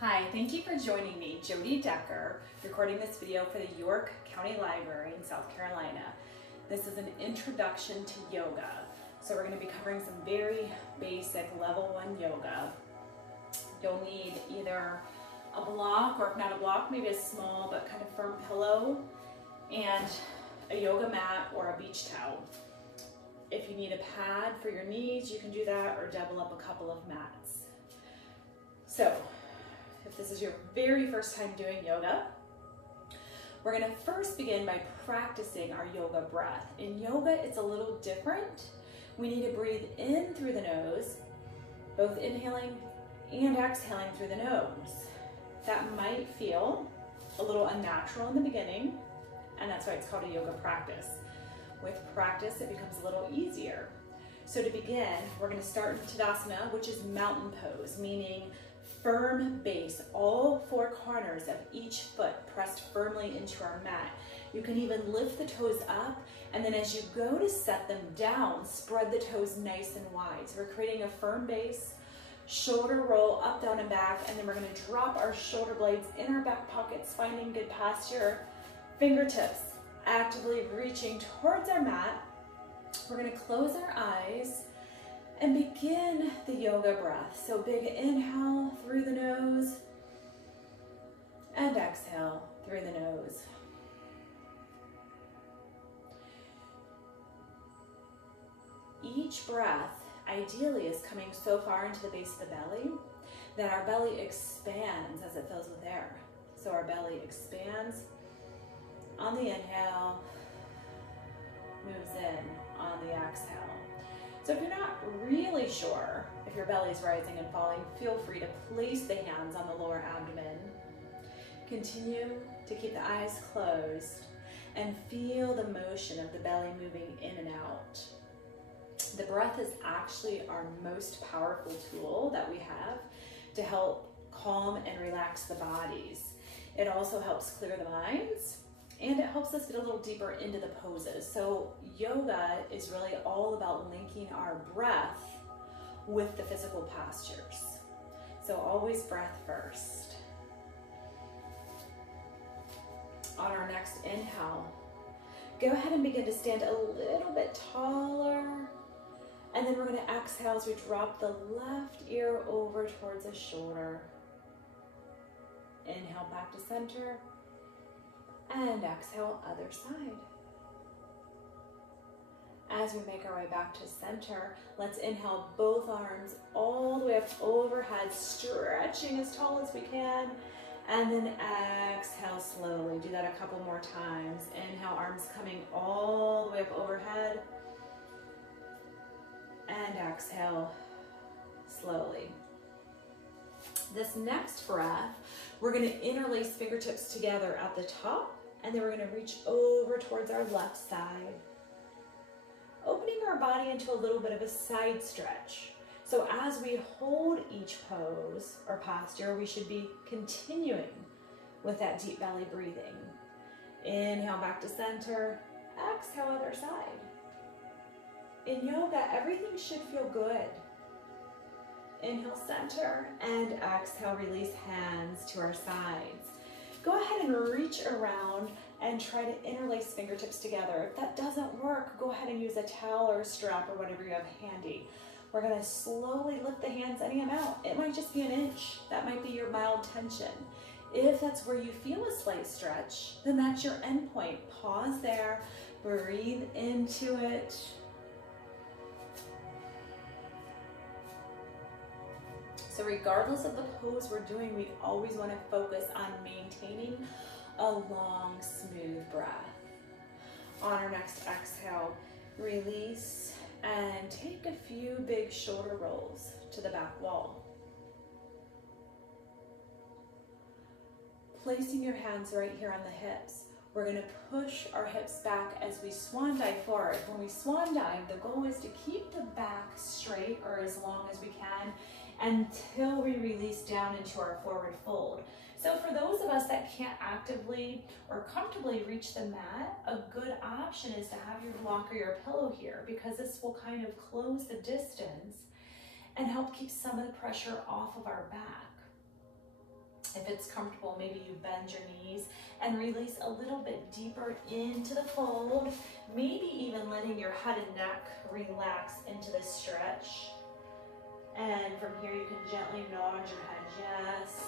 Hi, thank you for joining me, Jody Decker, recording this video for the York County Library in South Carolina. This is an introduction to yoga. So we're going to be covering some very basic level 1 yoga. You'll need either a block, or if not a block, maybe a small but kind of firm pillow, and a yoga mat or a beach towel. If you need a pad for your knees, you can do that, or double up a couple of mats. So, if this is your very first time doing yoga, we're going to first begin by practicing our yoga breath. In yoga, it's a little different. We need to breathe in through the nose, both inhaling and exhaling through the nose. That might feel a little unnatural in the beginning, and that's why it's called a yoga practice. With practice, it becomes a little easier. So to begin, we're going to start in Tadasana, which is mountain pose, meaning firm base, all 4 corners of each foot pressed firmly into our mat. You can even lift the toes up, and then as you go to set them down, spread the toes nice and wide. So we're creating a firm base, shoulder roll up, down, and back, and then we're going to drop our shoulder blades in our back pockets, finding good posture. Fingertips actively reaching towards our mat. We're going to close our eyes and begin the yoga breath. So big inhale through the nose and exhale through the nose. Each breath ideally is coming so far into the base of the belly that our belly expands as it fills with air. So our belly expands on the inhale, moves in on the exhale. So if you're not really sure if your belly is rising and falling, feel free to place the hands on the lower abdomen. Continue to keep the eyes closed and feel the motion of the belly moving in and out. The breath is actually our most powerful tool that we have to help calm and relax the bodies. It also helps clear the minds, and it helps us get a little deeper into the poses. So yoga is really all about linking our breath with the physical postures. So always breath first. On our next inhale, go ahead and begin to stand a little bit taller. And then we're going to exhale as we drop the left ear over towards the shoulder. Inhale back to center. And exhale, other side. As we make our way back to center, let's inhale both arms all the way up overhead, stretching as tall as we can. And then exhale slowly. Do that a couple more times. Inhale, arms coming all the way up overhead. And exhale slowly. This next breath, we're going to interlace fingertips together at the top, and then we're going to reach over towards our left side, opening our body into a little bit of a side stretch. So as we hold each pose or posture, we should be continuing with that deep belly breathing. Inhale back to center, exhale other side. In yoga, everything should feel good. Inhale, center, and exhale, release hands to our sides. Go ahead and reach around and try to interlace fingertips together. If that doesn't work, go ahead and use a towel or a strap or whatever you have handy. We're going to slowly lift the hands any amount. It might just be an inch. That might be your mild tension. If that's where you feel a slight stretch, then that's your end point. Pause there, breathe into it. So regardless of the pose we're doing, we always want to focus on maintaining a long, smooth breath. On our next exhale, release and take a few big shoulder rolls to the back wall. Placing your hands right here on the hips, we're going to push our hips back as we swan dive forward. When we swan dive, the goal is to keep the back straight or as long as we can until we release down into our forward fold. So for those of us that can't actively or comfortably reach the mat, a good option is to have your block or your pillow here, because this will kind of close the distance and help keep some of the pressure off of our back. If it's comfortable, maybe you bend your knees and release a little bit deeper into the fold, maybe even letting your head and neck relax into this stretch. And from here you can gently nod your head yes,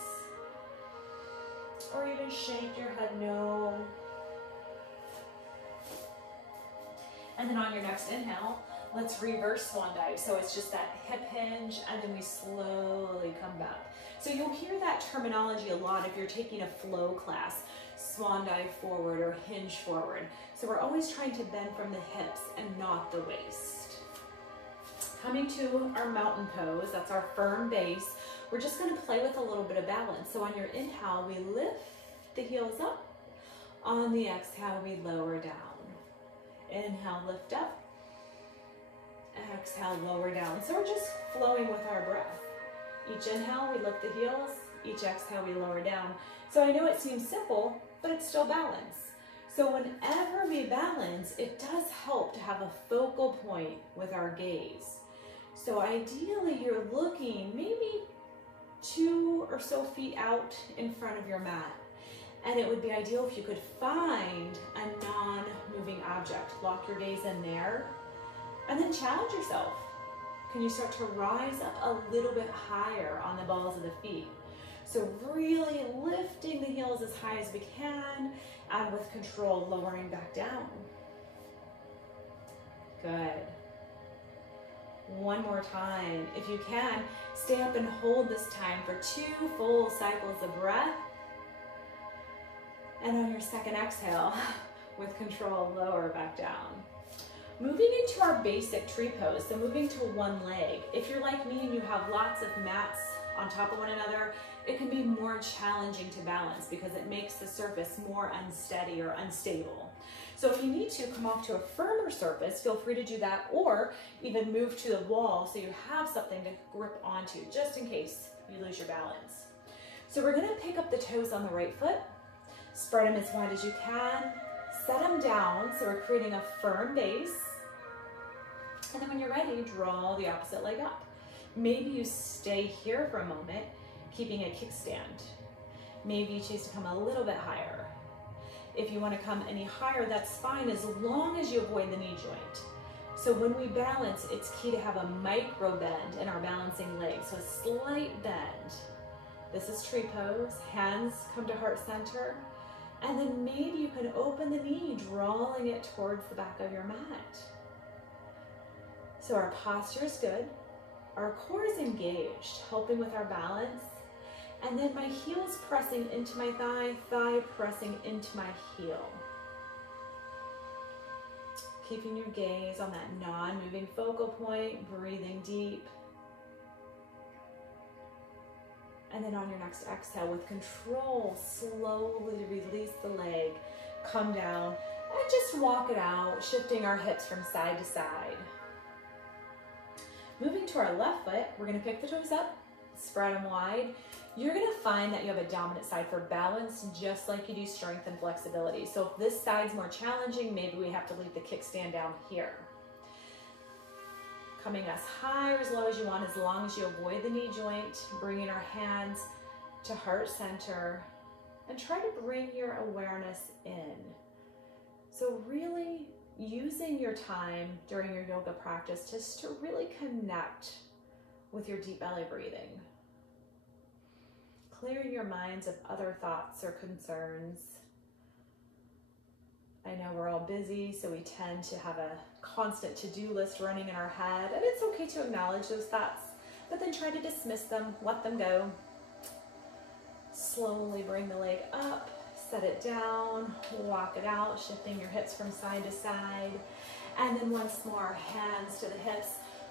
or even shake your head no. And then on your next inhale, let's reverse swan dive. So it's just that hip hinge and then we slowly come back. So you'll hear that terminology a lot if you're taking a flow class, swan dive forward or hinge forward. So we're always trying to bend from the hips and not the waist. Coming to our mountain pose, that's our firm base. We're just gonna play with a little bit of balance. So on your inhale, we lift the heels up. On the exhale, we lower down. Inhale, lift up. Exhale, lower down. So we're just flowing with our breath. Each inhale, we lift the heels. Each exhale, we lower down. So I know it seems simple, but it's still balance. So whenever we balance, it does help to have a focal point with our gaze. So ideally, you're looking maybe 2 or so feet out in front of your mat. And it would be ideal if you could find a non-moving object. Lock your gaze in there, and then challenge yourself. Can you start to rise up a little bit higher on the balls of the feet? So really lifting the heels as high as we can, and with control, lowering back down. Good. One more time. If you can, stay up and hold this time for 2 full cycles of breath. And on your second exhale, with control, lower back down. Moving into our basic tree pose, so moving to one leg. If you're like me and you have lots of mats on top of one another, it can be more challenging to balance because it makes the surface more unsteady or unstable. So if you need to come off to a firmer surface, feel free to do that, or even move to the wall so you have something to grip onto just in case you lose your balance. So we're gonna pick up the toes on the right foot, spread them as wide as you can, set them down so we're creating a firm base. And then when you're ready, draw the opposite leg up. Maybe you stay here for a moment, keeping a kickstand. Maybe you choose to come a little bit higher. If you want to come any higher, that's fine as long as you avoid the knee joint. So when we balance, it's key to have a micro bend in our balancing leg. So a slight bend. This is tree pose. Hands come to heart center. And then maybe you can open the knee, drawing it towards the back of your mat. So our posture is good. Our core is engaged, helping with our balance. And then my heel's pressing into my thigh, thigh pressing into my heel. Keeping your gaze on that non-moving focal point, breathing deep. And then on your next exhale, with control, slowly release the leg, come down, and just walk it out, shifting our hips from side to side. Moving to our left foot, we're gonna pick the toes up, spread them wide. You're gonna find that you have a dominant side for balance, just like you do strength and flexibility. So if this side's more challenging, maybe we have to leave the kickstand down here. Coming as high or as low as you want, as long as you avoid the knee joint, bringing our hands to heart center, and try to bring your awareness in. So really using your time during your yoga practice just to really connect with your deep belly breathing. Clearing your minds of other thoughts or concerns. I know we're all busy, so we tend to have a constant to-do list running in our head, and it's okay to acknowledge those thoughts, but then try to dismiss them, let them go. Slowly bring the leg up, set it down, walk it out, shifting your hips from side to side. And then once more, hands to the hips,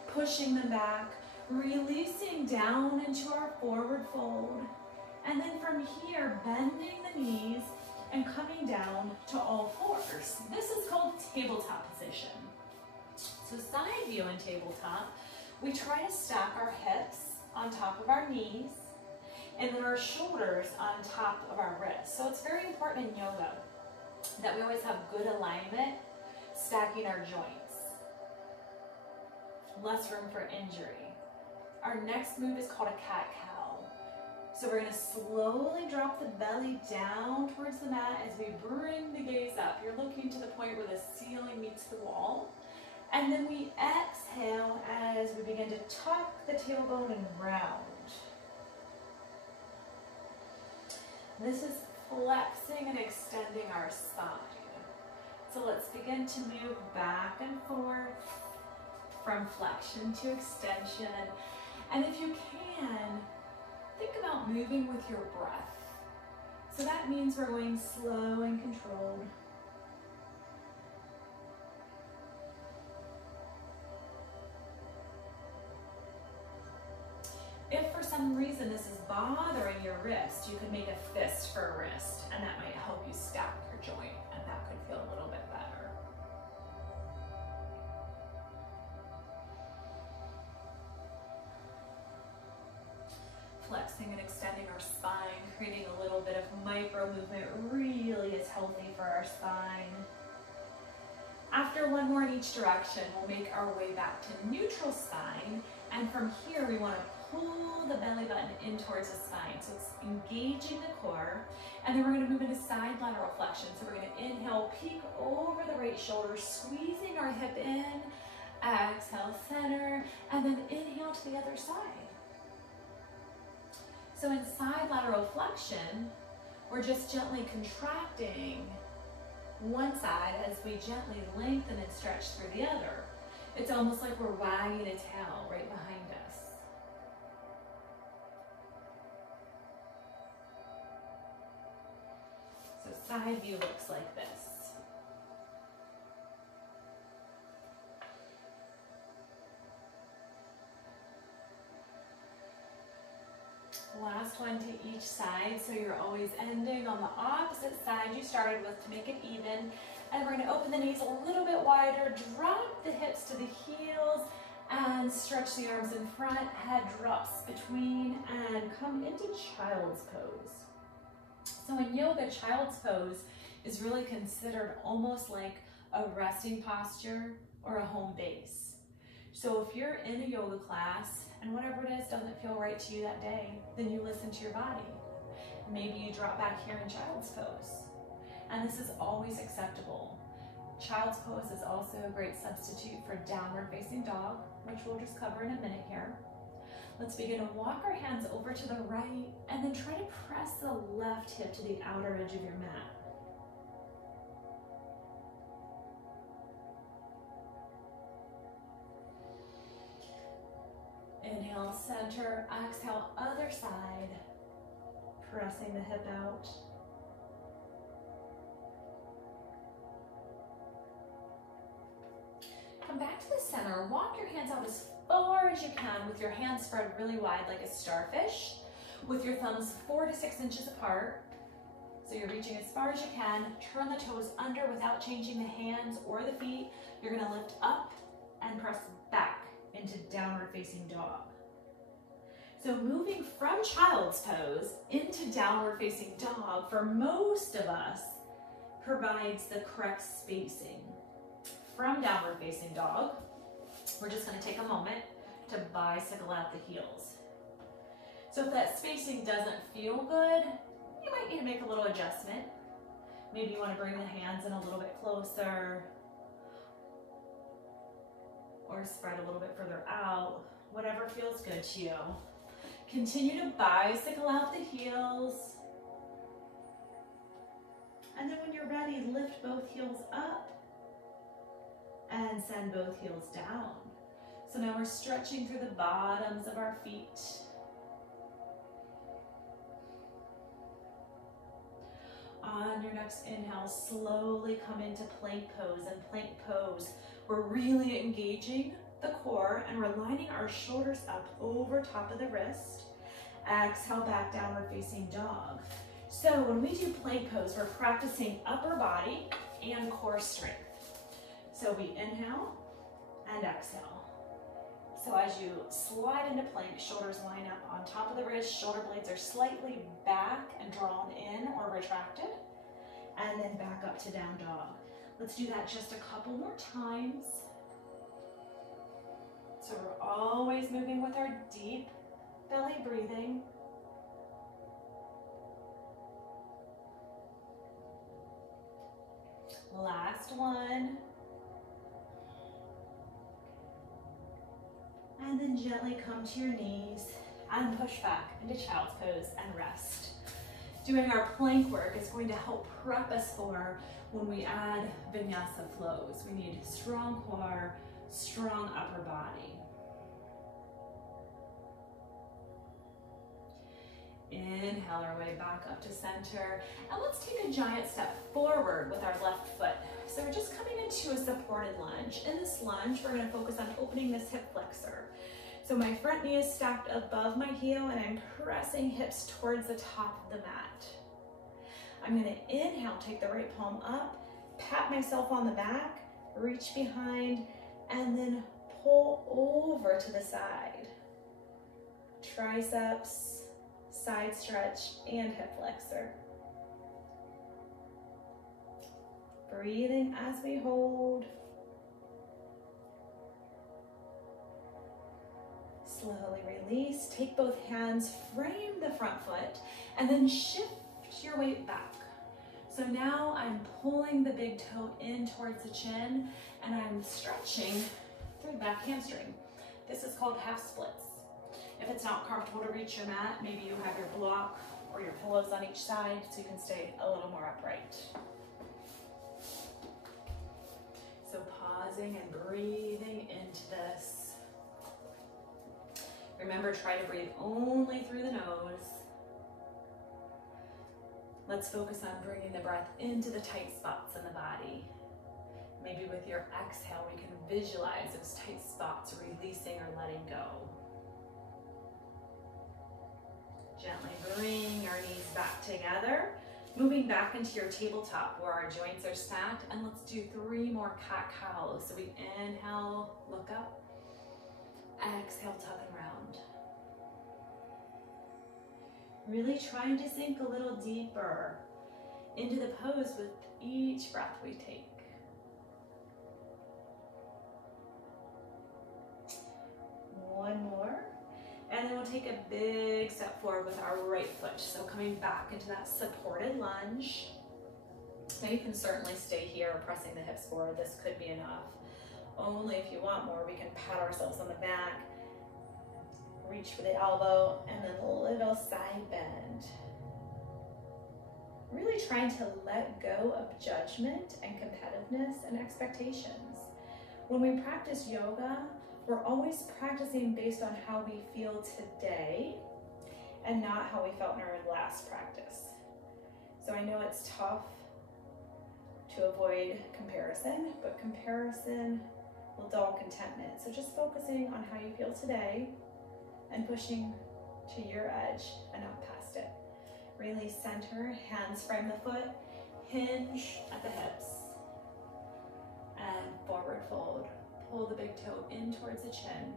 pushing them back, releasing down into our forward fold. And then from here, bending the knees and coming down to all fours. This is called tabletop position. So side view in tabletop, we try to stack our hips on top of our knees and then our shoulders on top of our wrists. So it's very important in yoga that we always have good alignment, stacking our joints. Less room for injury. Our next move is called a cat-cow. So we're going to slowly drop the belly down towards the mat as we bring the gaze up. You're looking to the point where the ceiling meets the wall. And then we exhale as we begin to tuck the tailbone and round. This is flexing and extending our spine. So let's begin to move back and forth from flexion to extension. And if you can, think about moving with your breath. So that means we're going slow and controlled. If for some reason this is bothering your wrist, you could make a fist for a wrist, and that might help you stack your joint, and that could feel a little bit better. Flexing and extending our spine, creating a little bit of micro movement really is healthy for our spine. After one more in each direction, we'll make our way back to neutral spine, and from here we want to pull the belly button in towards the spine. So it's engaging the core, and then we're going to move into side lateral flexion. So we're going to inhale, peek over the right shoulder, squeezing our hip in, exhale, center, and then inhale to the other side. So in side lateral flexion, we're just gently contracting one side as we gently lengthen and stretch through the other. It's almost like we're wagging a tail right behind us. So side view looks like this. Last one to each side, so you're always ending on the opposite side you started with to make it even. And we're going to open the knees a little bit wider, drop the hips to the heels, and stretch the arms in front. Head drops between, and come into child's pose. So in yoga, child's pose is really considered almost like a resting posture or a home base. So if you're in a yoga class and whatever it is doesn't feel right to you that day, then you listen to your body. Maybe you drop back here in child's pose. And this is always acceptable. Child's pose is also a great substitute for downward facing dog, which we'll just cover in a minute here. Let's begin to walk our hands over to the right and then try to press the left hip to the outer edge of your mat. Inhale, center, exhale, other side, pressing the hip out. Come back to the center, walk your hands out as far as you can with your hands spread really wide like a starfish, with your thumbs 4 to 6 inches apart. So you're reaching as far as you can. Turn the toes under without changing the hands or the feet. You're gonna lift up and press back into downward facing dog. So moving from child's pose into downward facing dog, for most of us, provides the correct spacing. From downward facing dog, we're just gonna take a moment to bicycle out the heels. So if that spacing doesn't feel good, you might need to make a little adjustment. Maybe you wanna bring the hands in a little bit closer, or spread a little bit further out, whatever feels good to you. Continue to bicycle out the heels. And then when you're ready, lift both heels up and send both heels down. So now we're stretching through the bottoms of our feet. On your next inhale, slowly come into plank pose. And plank pose, we're really engaging the core and we're lining our shoulders up over top of the wrist. Exhale, back downward facing dog. So when we do plank pose, we're practicing upper body and core strength. So we inhale and exhale. So as you slide into plank, shoulders line up on top of the wrist, shoulder blades are slightly back and drawn in or retracted, and then back up to down dog. Let's do that just a couple more times. So we're always moving with our deep belly breathing. And then gently come to your knees and push back into child's pose and rest. Doing our plank work is going to help prep us for when we add vinyasa flows. We need strong core, strong upper body. Inhale our way back up to center. And let's take a giant step forward with our left foot. So we're just coming into a supported lunge. In this lunge, we're going to focus on opening this hip flexor. So my front knee is stacked above my heel and I'm pressing hips towards the top of the mat. I'm going to inhale, take the right palm up, pat myself on the back, reach behind, and then pull over to the side. Triceps, side stretch, and hip flexor. Breathing as we hold. Slowly release. Take both hands, frame the front foot, and then shift your weight back. So now I'm pulling the big toe in towards the chin, and I'm stretching through the back hamstring. This is called half splits. If it's not comfortable to reach your mat, maybe you have your block or your pillows on each side so you can stay a little more upright. So pausing and breathing into this. Remember, try to breathe only through the nose. Let's focus on bringing the breath into the tight spots in the body. Maybe with your exhale, we can visualize those tight spots releasing or letting go. Gently bring our knees back together, moving back into your tabletop where our joints are stacked, and let's do 3 more cat-cows. So we inhale, look up, exhale, tug and round. Really trying to sink a little deeper into the pose with each breath we take. One more. And then we'll take a big step forward with our right foot. So coming back into that supported lunge. Now you can certainly stay here pressing the hips forward. This could be enough. Only if you want more, we can pat ourselves on the back, reach for the elbow, and then a little side bend. Really trying to let go of judgment and competitiveness and expectations. When we practice yoga, we're always practicing based on how we feel today and not how we felt in our last practice. So I know it's tough to avoid comparison, but comparison will dull contentment. So just focusing on how you feel today and pushing to your edge and up past it. Release center, hands frame the foot, hinge at the hips, and forward fold. Pull the big toe in towards the chin.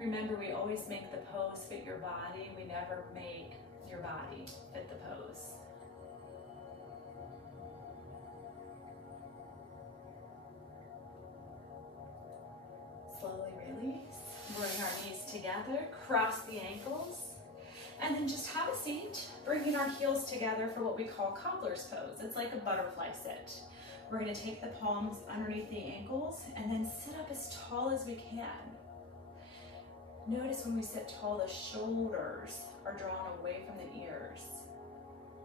Remember, we always make the pose fit your body. We never make your body fit the pose. Slowly release. Bring our knees together, cross the ankles, and then just have a seat, bringing our heels together for what we call Cobbler's pose. It's like a butterfly sit. We're going to take the palms underneath the ankles and then sit up as tall as we can. Notice when we sit tall, the shoulders are drawn away from the ears.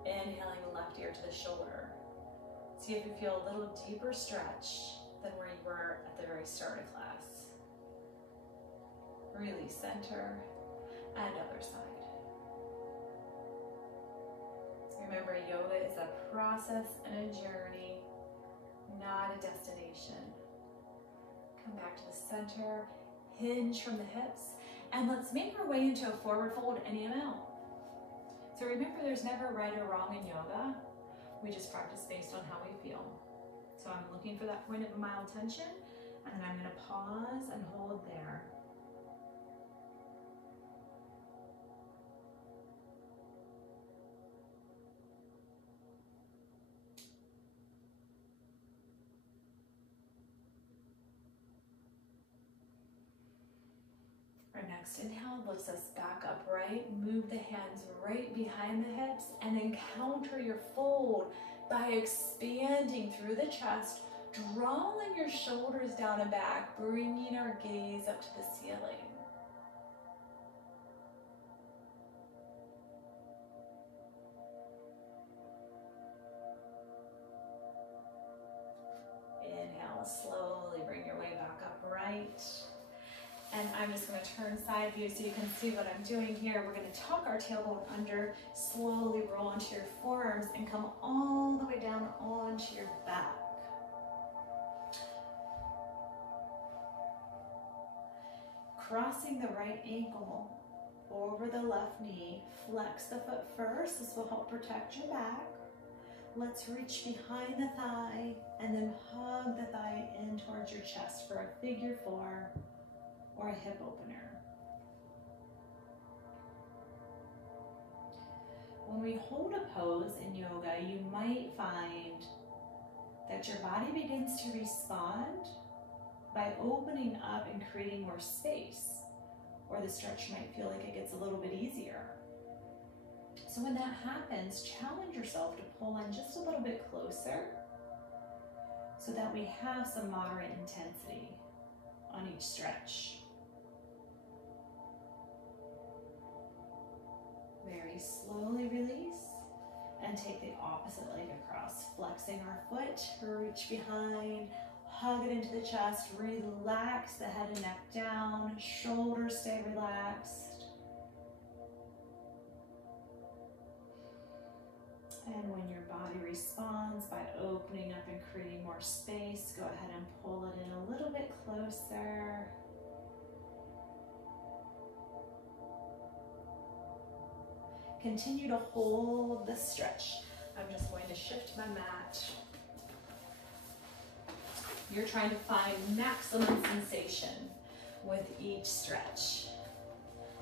Inhaling the left ear to the shoulder. See if you feel a little deeper stretch than where you were at the very start of class. Really center and other side. Remember, yoga is a process and a journey, not a destination. Come back to the center, hinge from the hips, and let's make our way into a forward fold NML. So remember, there's never right or wrong in yoga. We just practice based on how we feel. So I'm looking for that point of mild tension, and then I'm going to pause and hold there. Our next inhale lifts us back upright. Move the hands right behind the hips and then counter your fold by expanding through the chest drawing your shoulders down and back, bringing our gaze up to the ceiling. Inhale, slowly bring your way back upright. And I'm just going to turn side view so you can see what I'm doing here. We're going to tuck our tailbone under, slowly roll onto your forearms, and come all the way down onto your back. Crossing the right ankle over the left knee. Flex the foot first. This will help protect your back. Let's reach behind the thigh and then hug the thigh in towards your chest for a figure four or a hip opener. When we hold a pose in yoga, you might find that your body begins to respond by opening up and creating more space, or the stretch might feel like it gets a little bit easier. So when that happens, challenge yourself to pull in just a little bit closer so that we have some moderate intensity on each stretch. Very slowly release and take the opposite leg across, flexing our foot, reach behind, hug it into the chest, relax the head and neck down, shoulders stay relaxed. And when your body responds by opening up and creating more space, go ahead and pull it in a little bit closer. Continue to hold the stretch. I'm just going to shift my mat. You're trying to find maximum sensation with each stretch.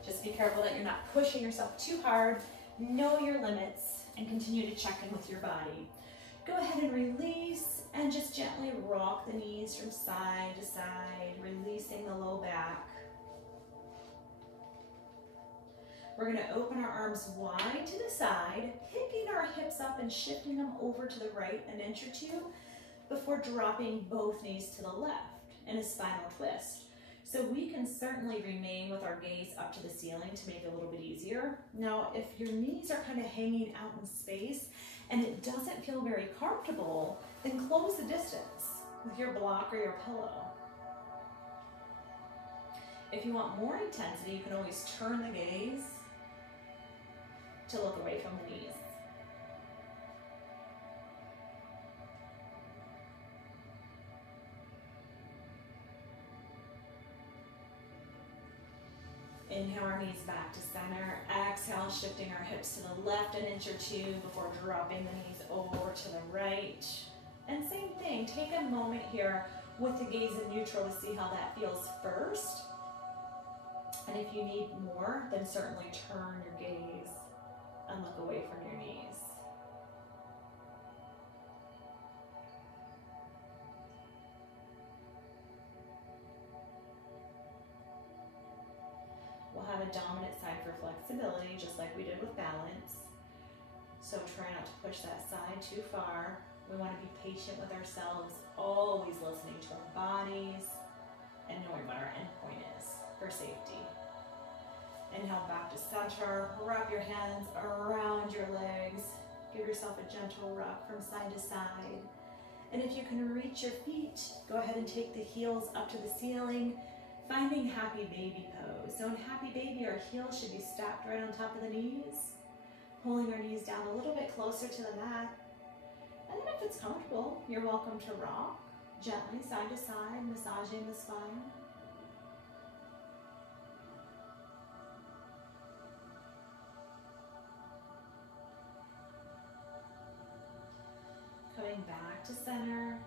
Just be careful that you're not pushing yourself too hard. Know your limits and continue to check in with your body. Go ahead and release and just gently rock the knees from side to side, releasing the low back. We're going to open our arms wide to the side, picking our hips up and shifting them over to the right an inch or two before dropping both knees to the left in a spinal twist. So we can certainly remain with our gaze up to the ceiling to make it a little bit easier. Now, if your knees are kind of hanging out in space and it doesn't feel very comfortable, then close the distance with your block or your pillow. If you want more intensity, you can always turn the gaze to look away from the knees. Inhale our knees back to center. Exhale, shifting our hips to the left an inch or two before dropping the knees over to the right. And same thing, take a moment here with the gaze in neutral to see how that feels first. And if you need more, then certainly turn your gaze and look away from your knees. We'll have a dominant side for flexibility, just like we did with balance. So try not to push that side too far. We want to be patient with ourselves, always listening to our bodies and knowing what our endpoint is for safety. Inhale back to center, wrap your hands around your legs. Give yourself a gentle rock from side to side. And if you can reach your feet, go ahead and take the heels up to the ceiling, finding happy baby pose. So in happy baby, our heels should be stacked right on top of the knees, pulling our knees down a little bit closer to the mat. And then if it's comfortable, you're welcome to rock gently side to side, massaging the spine. Coming back to center,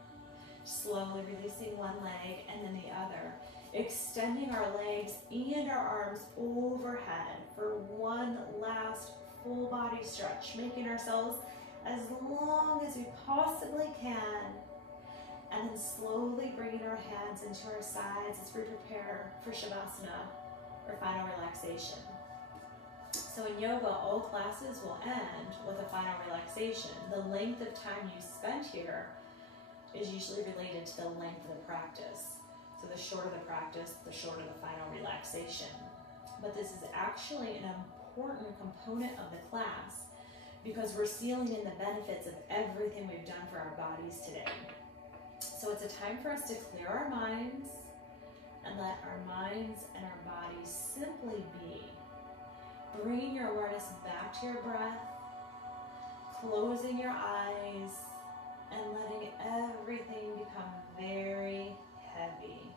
slowly releasing one leg and then the other. Extending our legs and our arms overhead for one last full body stretch, making ourselves as long as we possibly can. And then slowly bringing our hands into our sides as we prepare for Shavasana, or final relaxation. So in yoga, all classes will end with a final relaxation. The length of time you spent here is usually related to the length of the practice. So the shorter the practice, the shorter the final relaxation. But this is actually an important component of the class because we're sealing in the benefits of everything we've done for our bodies today. So it's a time for us to clear our minds and let our minds and our bodies simply be. Bringing your awareness back to your breath, closing your eyes, and letting everything become very heavy.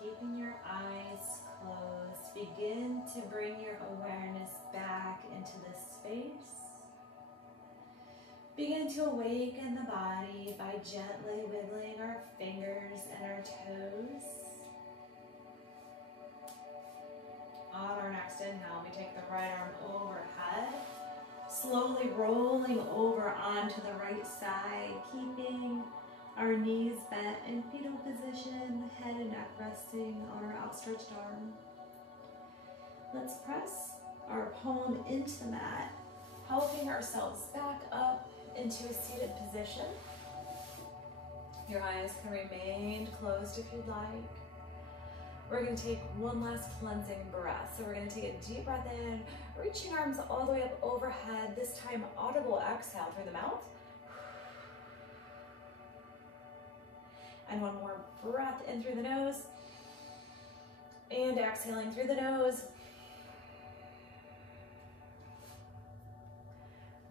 Keeping your eyes closed, begin to bring your awareness back into this space. Begin to awaken the body by gently wiggling our fingers and our toes. On our next inhale, we take the right arm overhead, slowly rolling over onto the right side, keeping our knees bent in fetal position, head and neck resting on our outstretched arm. Let's press our palm into the mat, helping ourselves back up into a seated position. Your eyes can remain closed if you'd like. We're going to take one last cleansing breath. So we're going to take a deep breath in, reaching arms all the way up overhead, this time audible exhale through the mouth. And one more breath in through the nose. And exhaling through the nose.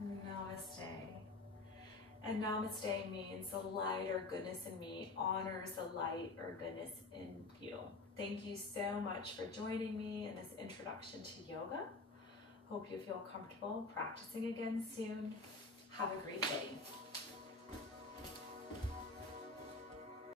Namaste. And namaste means the light or goodness in me honors the light or goodness in you. Thank you so much for joining me in this introduction to yoga. Hope you feel comfortable practicing again soon. Have a great day.